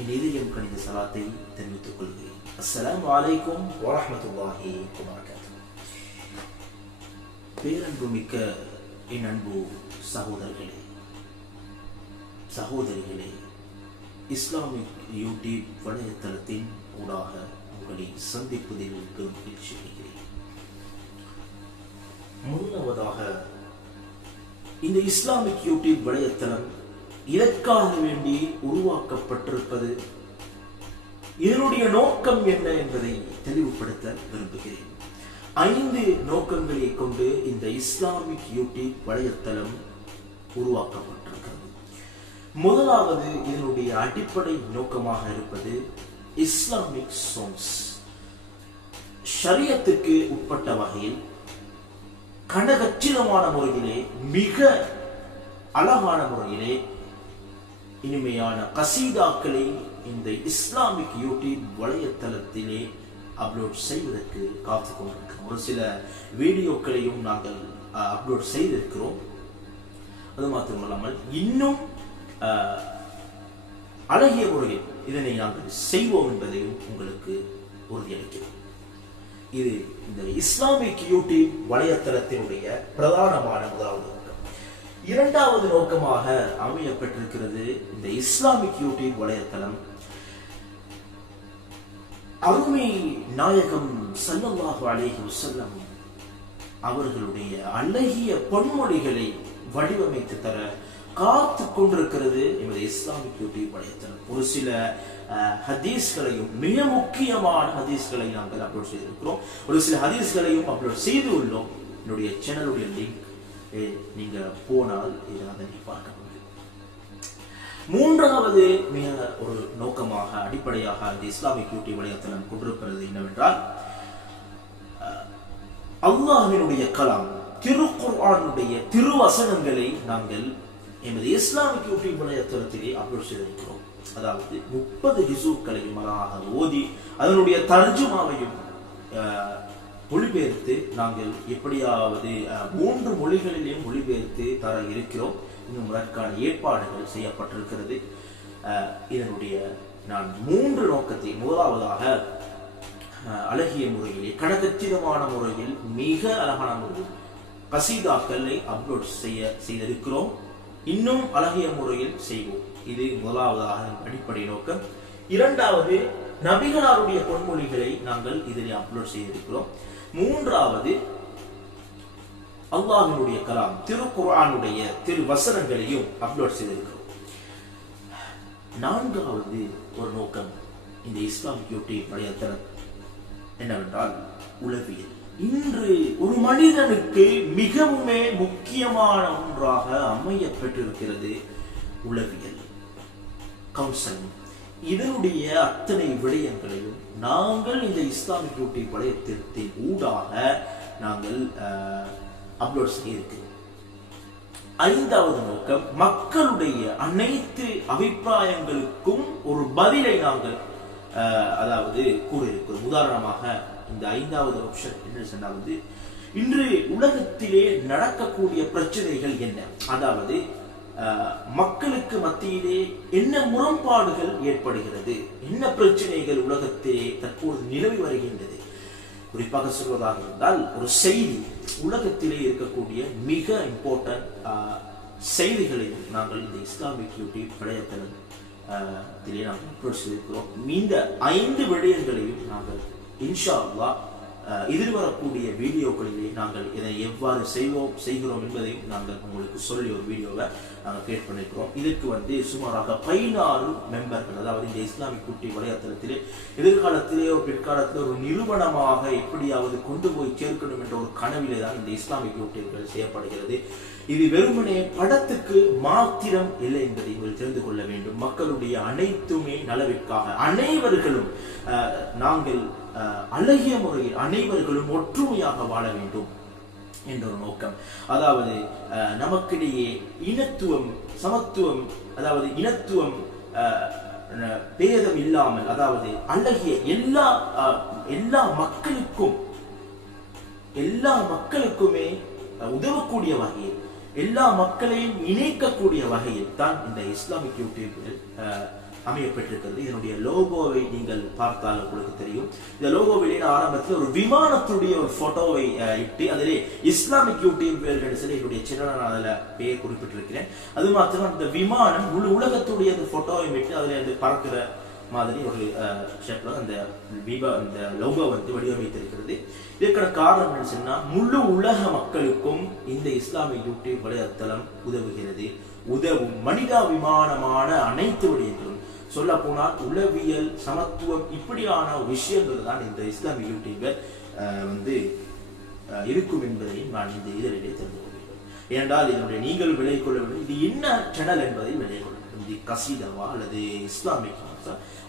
என் இதயம் கணித சலாத்தை தெரிவித்துக் கொள்கிறேன். அஸ்ஸலாமு அலைக்கும் வரஹ்மத்துல்லாஹி வபரகாத்துஹு. பேரன்புமிக்க என் அன்பு சகோதரர்களே, சகோதரிகளே, இஸ்லாமிக் யூடியூப் வலைத்தளத்தின் ஊடாக உங்களை சந்திப்பதில் மகிழ்ச்சி அடைகிறேன். முதலாவதாக, இந்த இஸ்லாமிக் யூடியூப் வலைத்தளம் இதற்காக வேண்டி உருவாக்கப்பட்டிருப்பது, இதனுடைய நோக்கம் என்ன என்பதை தெளிவுபடுத்த விரும்புகிறேன். 5 நோக்கங்களை கொண்டு இந்த இஸ்லாமிக் யூடியூப் வலைத்தளம் உருவாக்கப்பட்டிருக்கிறது. முதலாவது, இதனுடைய அடிப்படை நோக்கமாக இருப்பது இஸ்லாமிக் சாங்ஸ். ஷரியத்துக்கு உட்பட்ட வகையில் கனகச்சிதமான முறையிலே, மிக அழகான முறையிலே இனிமையான கசீதாக்களை இந்த இஸ்லாமிக் யூடியூப் வலைத்தளத்திலே அப்லோட் செய்வதற்கு காத்துக் கொண்டிருக்கிறோம். ஒரு சில வீடியோக்களையும் நாங்கள் அப்லோட் செய்திருக்கிறோம். அது மாத்திரமல்லாமல் இன்னும் அழகிய முறையில் இதனை நாங்கள் செய்வோம் என்பதையும் உங்களுக்கு உறுதியளிக்கிறோம். இது இந்த இஸ்லாமிக் யூடியூப் வலைத்தளத்தினுடைய பிரதானமான முதலாவது நோக்கம். இரண்டாவது நோக்கமாக அமையப்பட்டிருக்கிறது இந்த இஸ்லாமிக் யூடியூப் வலைத்தளம் அருமை நாயகம் ஸல்லல்லாஹு அலைஹி வஸல்லம் அவர்களுடைய அழகிய பொன்மொழிகளை வடிவமைத்து தர காத்து கொண்டிருக்கிறது எமது இஸ்லாமிக் யூடியூப் வலைத்தளம். ஒரு சில ஹதீஸ்களையும், மிக முக்கியமான ஹதீஸ்களை நாங்கள் அப்லோட் செய்திருக்கிறோம். ஒரு சில ஹதீஸ்களையும் அப்லோட் செய்து உள்ளோம். என்னுடைய சேனலுடைய லிங்க் நீங்க போனால் அதனை பார்க்க முடியும். மூன்றாவது மிக ஒரு நோக்கமாக, அடிப்படையாக இந்த இஸ்லாமிக் யூடியூப் வலைத்தளம் கொண்டிருக்கிறது என்னவென்றால், அல்லாஹ்வினுடைய கலாம், திருக்குர்ஆனுடைய திருவசனங்களை நாங்கள் எமது இஸ்லாமிக் யூடியூப் வலைத்தளத்திலே அப்லோட் செய்திருக்கிறோம். அதாவது 30 ஜுஸுக்களையும் அழகாக ஓதி அதனுடைய தர்ஜுமாவையும் மொழிபெயர்த்து நாங்கள் எப்படியாவது 3 மொழிகளிலேயும் மொழிபெயர்த்து தர இருக்கிறோம். இன்னும் அதற்கான ஏற்பாடுகள் செய்யப்பட்டிருக்கிறது. இதனுடைய நான் 3 நோக்கத்தை, முதலாவதாக அழகிய முறையிலே, கனகச்சிதமான முறையில், மிக அழகான முறையில் கசீதாக்களை அப்லோட் செய்திருக்கிறோம். இன்னும் அழகிய முறையில் செய்வோம். இது முதலாவதாக அடிப்படை நோக்கம். இரண்டாவது, நபிகளாருடைய பொன்மொழிகளை நாங்கள் இதில் அப்லோட் செய்திருக்கிறோம். மூன்றாவது, அல்லாஹ்வினுடைய கலாம், திருக்குர்ஆனுடைய திருவசனங்களையும் அப்லோட் செய்திருக்கிறோம். நான்காவது ஒரு நோக்கம் இந்த இஸ்லாமிக் யூடியூப் வலைத்தளம் என்னவென்றால் உளவியல். இன்று ஒரு மனிதனுக்கு மிகவும் முக்கியமான ஒன்றாக அமையப்பட்டிருக்கிறது உளவியல், கவுன்சிலிங். இதனுடைய அத்தனை விடயங்களையும் நாங்கள் இந்த இஸ்லாமிக் யூடியூப் வலைத்தளத்தின் ஊடாக நாங்கள் அப்லோட் செய்திருக்கிறோம். ஐந்தாவது நோக்கம், மக்களுடைய அனைத்து அபிப்பிராயங்களுக்கும் ஒரு பதிலை நாங்கள் அதாவது கூறியிருக்கிறோம். உதாரணமாக இந்த 5வது ஆப்ஷன் என்ன சொன்னாவது, இன்று உலகத்திலே நடக்கக்கூடிய பிரச்சனைகள் என்ன, அதாவது மக்களுக்கு மத்தியிலே என்ன முரண்பாடுகள் ஏற்படுகிறது, என்ன பிரச்சனைகள் உலகத்திலே தற்போது நிலவி வருகின்றது. குறிப்பாக சொல்வதாக இருந்தால், ஒரு செய்தி, உலகத்திலே இருக்கக்கூடிய மிக இம்பார்ட்டன்ட் செய்திகளையும் நாங்கள் இந்த இஸ்லாமிக் யூடியூப் வலைத்தளத்திலே நாங்கள் அப்லோட் செய்திருக்கிறோம். இந்த 5 விடயங்களையும் நாங்கள் இன்ஷா அல்லாஹ் எதிர்வரக்கூடிய வீடியோக்களிலே நாங்கள் இதை எவ்வாறு செய்கிறோம் என்பதையும் நாங்கள் உங்களுக்கு சொல்லி ஒரு வீடியோவை நாங்கள் கிரியேட் பண்ணியிருக்கிறோம். இதற்கு சுமாராக 16 மெம்பர்கள், அதாவது இந்த இஸ்லாமிக் யூடியூப் வலைத்தளத்திலே எதிர்காலத்திலே ஒரு பிற்காலத்தில் ஒரு நிறுவனமாக எப்படியாவது கொண்டு போய் சேர்க்கணும் என்ற ஒரு கனவிலே தான் இந்த இஸ்லாமிக் யூடியூப்கள் செய்யப்படுகிறது. இது வெறுமனே படத்துக்கு மாத்திரம் இல்லை என்பதை நீங்கள் தெரிந்து கொள்ள வேண்டும். மக்களுடைய அனைத்துமே நலவிற்காக, அனைவர்களும் நாங்கள் அழகிய முறையில் அனைவர்களும் ஒற்றுமையாக வாழ வேண்டும் என்ற ஒரு நோக்கம். அதாவது நமக்கிடையே இனத்துவம், சமத்துவம், அதாவது இனத்துவம் பேதம் இல்லாமல், அதாவது அழகிய எல்லா மக்களுக்குமே உதவக்கூடிய வகையில், எல்லா மக்களையும் இணைக்கக்கூடிய வகையில் தான் இந்த இஸ்லாமிக் யூடியூப்கள் அமையப்பட்டிருக்கிறது. இதனுடைய லோகோவை நீங்கள் பார்த்தால் உங்களுக்கு தெரியும். இந்த லோகோவிலே ஆரம்பத்தில் ஒரு விமானத்துடைய ஒரு போட்டோவை இட்டு அதிலே இஸ்லாமிக் யூடியூப் சொல்லி என்னுடைய சின்ன அதில் பெயர் குறிப்பிட்டிருக்கிறேன். அது மாத்திரம் இந்த விமானம் முழு உலகத்துடைய அந்த போட்டோவை விட்டு அதில் அந்த பறக்கிற மாதிரி ஒரு ஷேப்ல அந்த லோகோ வடிவமைத்திருக்கிறது. இதற்கான காரணம் என்ன சொன்னா, முழு உலக மக்களுக்கும் இந்த இஸ்லாமிக் யூடியூப் வலைத்தளம் உதவும் மனிதாபிமானமான அனைத்து விடயங்களும், சொல்ல போனால் உளவியல், சமத்துவம், இப்படியான விஷயங்கள் தான் இந்த இஸ்லாமிக் யூடியூபர் இருக்கும் என்பதையும் நான் இந்த இதழிலே தெரிந்து கொள்ள வேண்டும். ஏனென்றால் இதனுடைய நீங்கள் விலை கொள்ள வேண்டும், இது என்ன சேனல் என்பதை விலை கொள்ள வேண்டும். இது கசீதாவா அல்லது இஸ்லாமிக்,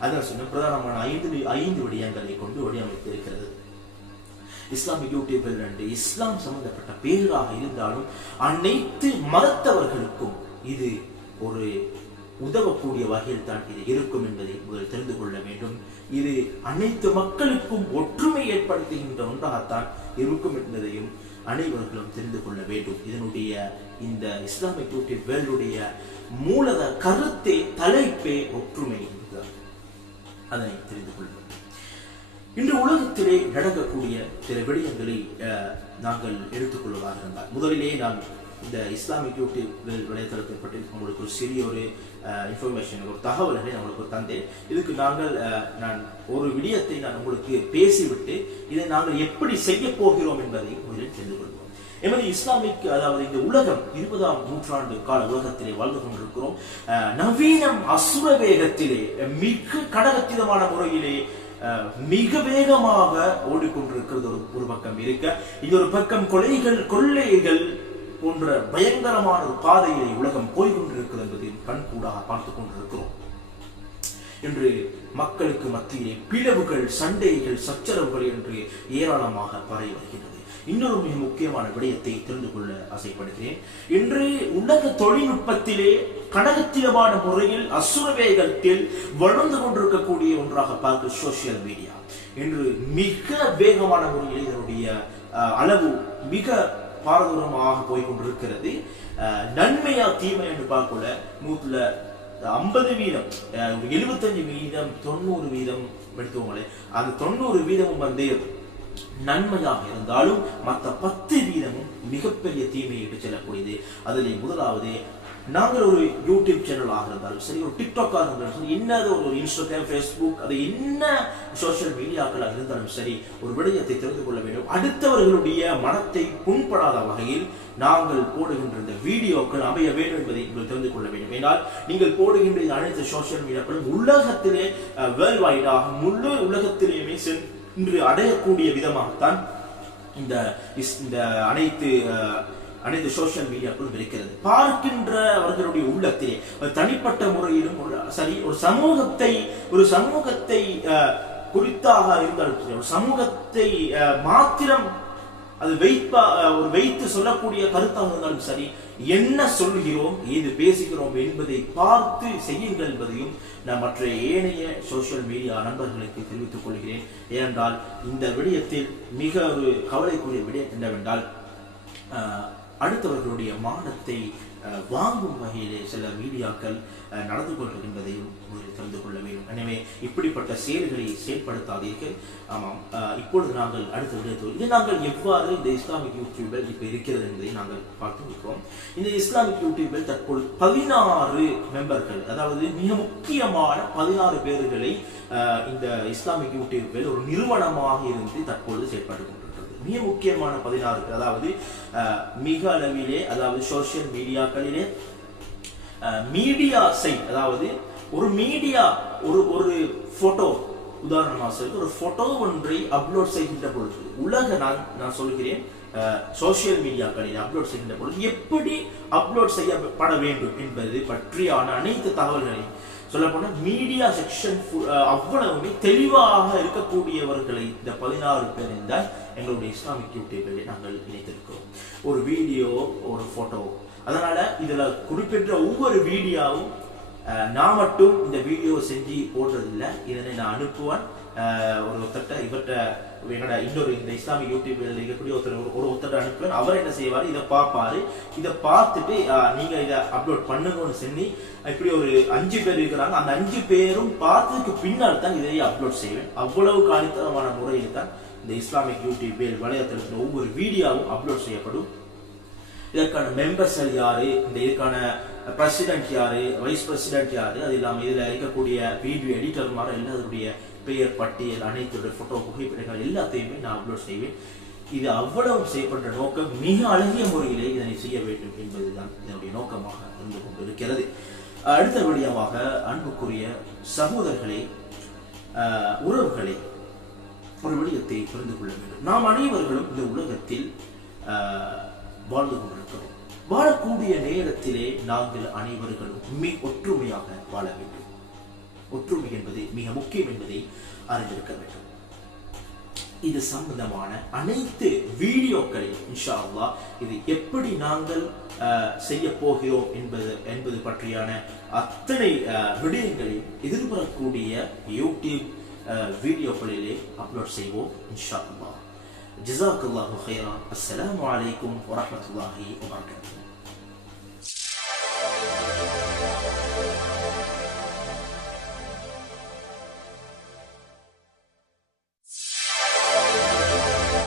அதான் சொன்ன பிரதானமான 5 விடயங்களை கொண்டு வடிவமைத்து இருக்கிறது. இஸ்லாமிக் யூடியூபில் இஸ்லாம் சம்பந்தப்பட்ட பேராக இருந்தாலும் அனைத்து மதத்தவர்களுக்கும் இது ஒரு உதவக்கூடிய வகையில் தான் இது இருக்கும் என்பதை முதல் தெரிந்து கொள்ள வேண்டும். இது அனைத்து மக்களுக்கும் ஒற்றுமை ஏற்படுத்துகின்ற ஒன்றாகத்தான் இருக்கும் என்பதையும் அனைவர்களும் தெரிந்து கொள்ள வேண்டும். இதனுடைய இந்த இஸ்லாமிக் யூடியூப் வேல்டுடைய மூலத கருத்தே, தலைப்பே ஒற்றுமை என்பதுதான். அதனை தெரிந்து கொள்ள வேண்டும். இன்று உலகத்திலே நடக்கக்கூடிய சில விடயங்களை நாங்கள் எடுத்துக்கொள்வதாக இருந்தால், முதலிலே நான் இந்த இஸ்லாமிக் யூடியூப் வலைத்தளத்தை பற்றி உங்களுக்கு ஒரு சிறிய ஒரு இன்ஃபர்மேஷன், ஒரு தகவல்களை உங்களுக்கு தந்தேன். இதுக்கு நான் ஒரு விடயத்தை நான் உங்களுக்கு பேசிவிட்டு இதை நாங்கள் எப்படி செய்ய போகிறோம் என்பதை முதலில் தெரிந்து கொள்வோம். எமது இஸ்லாமிக், அதாவது இந்த உலகம் 20ஆம் நூற்றாண்டு கால உலகத்திலே வாழ்ந்து கொண்டிருக்கிறோம். நவீனம் அசுர வேகத்திலே மிக கடகத்திதமான முறையிலே மிக வேகமாக ஓடிக்கொண்டிருக்கிறது ஒரு பக்கம் இருக்க, இன்னொரு பக்கம் கொள்ளைகள் போன்ற பயங்கரமான ஒரு பாதையிலே உலகம் போய்கொண்டிருக்கிறது என்பதையும் கண்கூடாக பார்த்துக் கொண்டிருக்கிறோம். இன்று மக்களுக்கு மத்தியிலே பிளவுகள், சண்டைகள், சச்சரவுகள் என்று ஏராளமாக பரவி வருகிறது. இன்னொரு மிக முக்கியமான விடயத்தை தெரிந்து கொள்ள ஆசைப்படுகிறேன். இன்று உலக தொழில்நுட்பத்திலே கடகத்திலமான முறையில் அசுர வேகத்தில் வளர்ந்து கொண்டிருக்கக்கூடிய ஒன்றாக பார்க்க சோசியல் மீடியா இன்று மிக வேகமான முறையில் இதனுடைய அளவு மிக பாரதூரமாக போய்கொண்டிருக்கிறது. நன்மையா தீமை என்று பார்க்கல 50%, 75%, 90% எடுத்துக்கோங்களே, அந்த 90% நன்மையாக இருந்தாலும் மற்ற 10% மிகப்பெரிய தீமையை இட்டு செல்லக்கூடியது. அதில் முதலாவது, நாங்கள் ஒரு யூடியூப் சேனலாக இருந்தாலும் சரி, ஒரு டிக்டாக்காக இருந்தாலும் சரி, என்ன ஒரு இன்ஸ்டாகிராம், ஃபேஸ்புக், அது என்ன சோசியல் மீடியாக்களாக இருந்தாலும் சரி, ஒரு விடயத்தை தெரிந்து கொள்ள வேண்டும். அடுத்தவர்களுடைய மனத்தை புண்படாத வகையில் நாங்கள் போடுகின்ற இந்த வீடியோக்கள் அமைய வேண்டும் என்பதை நீங்கள் தெரிந்து கொள்ள வேண்டும். ஏனால் நீங்கள் போடுகின்ற அனைத்து சோசியல் மீடியாக்களும் உலகத்திலே வேர்ல்ட் வைடாக முழு உலகத்திலேயுமே இன்று அடையக்கூடிய விதமாகத்தான் இந்த அனைத்து சோசியல் மீடியாக்களும் இருக்கிறது. பார்க்கின்ற அவர்களுடைய உள்ளத்திலே தனிப்பட்ட முறையிலும் சரி, ஒரு சமூகத்தை குறித்தாக இருந்தாலும் சரி, ஒரு சமூகத்தை மாத்திரம் அது வைத்து சொல்லக்கூடிய கருத்தாக இருந்தாலும் சரி, என்ன சொல்கிறோம், ஏது பேசுகிறோம் என்பதை பார்த்து செய்யுங்கள் என்பதையும் நான் மற்ற ஏனைய சோசியல் மீடியா நண்பர்களுக்கு தெரிவித்துக் கொள்கிறேன். ஏனென்றால் இந்த விடயத்தில் மிக ஒரு கவலைக்குரிய விடயம் என்னவென்றால், அடுத்தவர்களுடைய மானத்தை வாங்கும் வகையிலே சில மீடியாக்கள் நடந்து கொள்கின்றதையும் தெரிந்து கொள்ள வேண்டும். எனவே இப்படிப்பட்ட செயல்களை செயல்படுத்தாதீர்கள். ஆமாம், இப்பொழுது நாங்கள் அடுத்த விடயத்தோடு இதை நாங்கள் எவ்வாறு இந்த இஸ்லாமிக் யூடியூபில் இப்போ இருக்கிறது என்பதை நாங்கள் பார்த்து இருக்கிறோம். இந்த இஸ்லாமிக் யூடியூபில் தற்போது 16 மெம்பர்கள், அதாவது மிக முக்கியமான 16 பேர்களை இந்த இஸ்லாமிக் யூடியூபில் ஒரு நிறுவனமாக இருந்து தற்போது செயல்பட்டு கொண்டிருக்கிறது. மிக முக்கியமான 16, அதாவது மிக அளவிலே, அதாவது சோசியல் மீடியாக்களிலே மீடியா சைட், அதாவது ஒரு மீடியா ஒரு போட்டோ, உதாரணமாக சொல்லி ஒரு போட்டோ ஒன்றை அப்லோட் செய்கின்ற பொழுது நான் சொல்கிறேன், சோசியல் மீடியாக்களில் அப்லோட் செய்கின்ற பொழுது எப்படி அப்லோட் செய்யப்பட வேண்டும் என்பது பற்றியான அனைத்து தகவல்களையும் சொல்லப்போனா மீடியா செக்ஷன் அவ்வளவுமே தெளிவாக இருக்கக்கூடியவர்களை இந்த 16 பேர் இருந்தால் எங்களுடைய இஸ்லாமிக் யூடியூபில் நாங்கள் இணைத்திருக்கிறோம். ஒரு வீடியோ, ஒரு போட்டோ, அதனால இதுல குறிப்பிட்ட ஒவ்வொரு வீடியோவும் நான் மட்டும் இந்த வீடியோ செஞ்சு போடுறதில்லை. இதனை நான் அனுப்புவேன், ஒரு இவர்கிட்ட எங்களோட இன்னொரு இந்த இஸ்லாமிக் யூடியூப்ல இருக்கக்கூடிய ஒருத்தர் அனுப்புவேன். அவர் என்ன செய்வாரு, இதை பார்ப்பாரு. இதை பார்த்துட்டு நீங்க இதை அப்லோட் பண்ணுங்கன்னு சொல்லி இப்படி ஒரு 5 பேர் இருக்கிறாங்க. அந்த 5 பேரும் பார்த்ததுக்கு பின்னால் தான் இதை அப்லோட் செய்வேன். அவ்வளவு காணித்தனமான முறையில் தான் இந்த இஸ்லாமிக் யூடியூப் வலைத்தளத்தில் ஒவ்வொரு வீடியோவும் அப்லோட் செய்யப்படும். இதற்கான மெம்பர்ஸ்கள் யாரு, இந்த இதுக்கான பிரசிடென்ட் யாரு, வைஸ் பிரசிடென்ட் யாரு, அது இல்லாமல் இதுல இருக்கக்கூடிய வீடியோ எடிட்டர் மாதிரி எல்லாருடைய பெயர் பட்டியல், அனைத்துடைய போட்டோ புகைப்படங்கள் எல்லாத்தையுமே நான் அப்லோட் செய்வேன். இது அவ்வளவு செய்யப்பட்ட நோக்கம் மிக அழகிய முறையிலே இதனை செய்ய வேண்டும் என்பதுதான் இதனுடைய நோக்கமாக இருந்து கொண்டிருக்கிறது. அடுத்தபடியாக அன்புக்குரிய சகோதரர்களே, உறவுகளே, ஒரு விடயத்தை புரிந்து கொள்ள வேண்டும். நாம் அனைவர்களும் இந்த உலகத்தில் வாழ்ந்து கொண்டிருக்கிறோம். வாழக்கூடிய நேரத்திலே நாங்கள் அனைவர்களும் மிக ஒற்றுமையாக வாழ வேண்டும். ஒற்றுமை என்பது மிக முக்கியம் என்பதை அறிந்திருக்க வேண்டும். இது சம்பந்தமான அனைத்து வீடியோக்களையும் இன்ஷா அல்லாஹ் இது எப்படி நாங்கள் செய்ய போகிறோம் என்பது பற்றியான அத்தனை விடயங்களையும் எதிர்பார்க்கக்கூடிய யூடியூப் வீடியோக்களிலே அப்லோட் செய்வோம் இன்ஷா அல்லாஹ். ஜஸாக்கல்லாஹு கைரா. அஸ்ஸலாமு அலைக்கும் வரஹ்மத்துல்லாஹி வபரகாத்துஹு.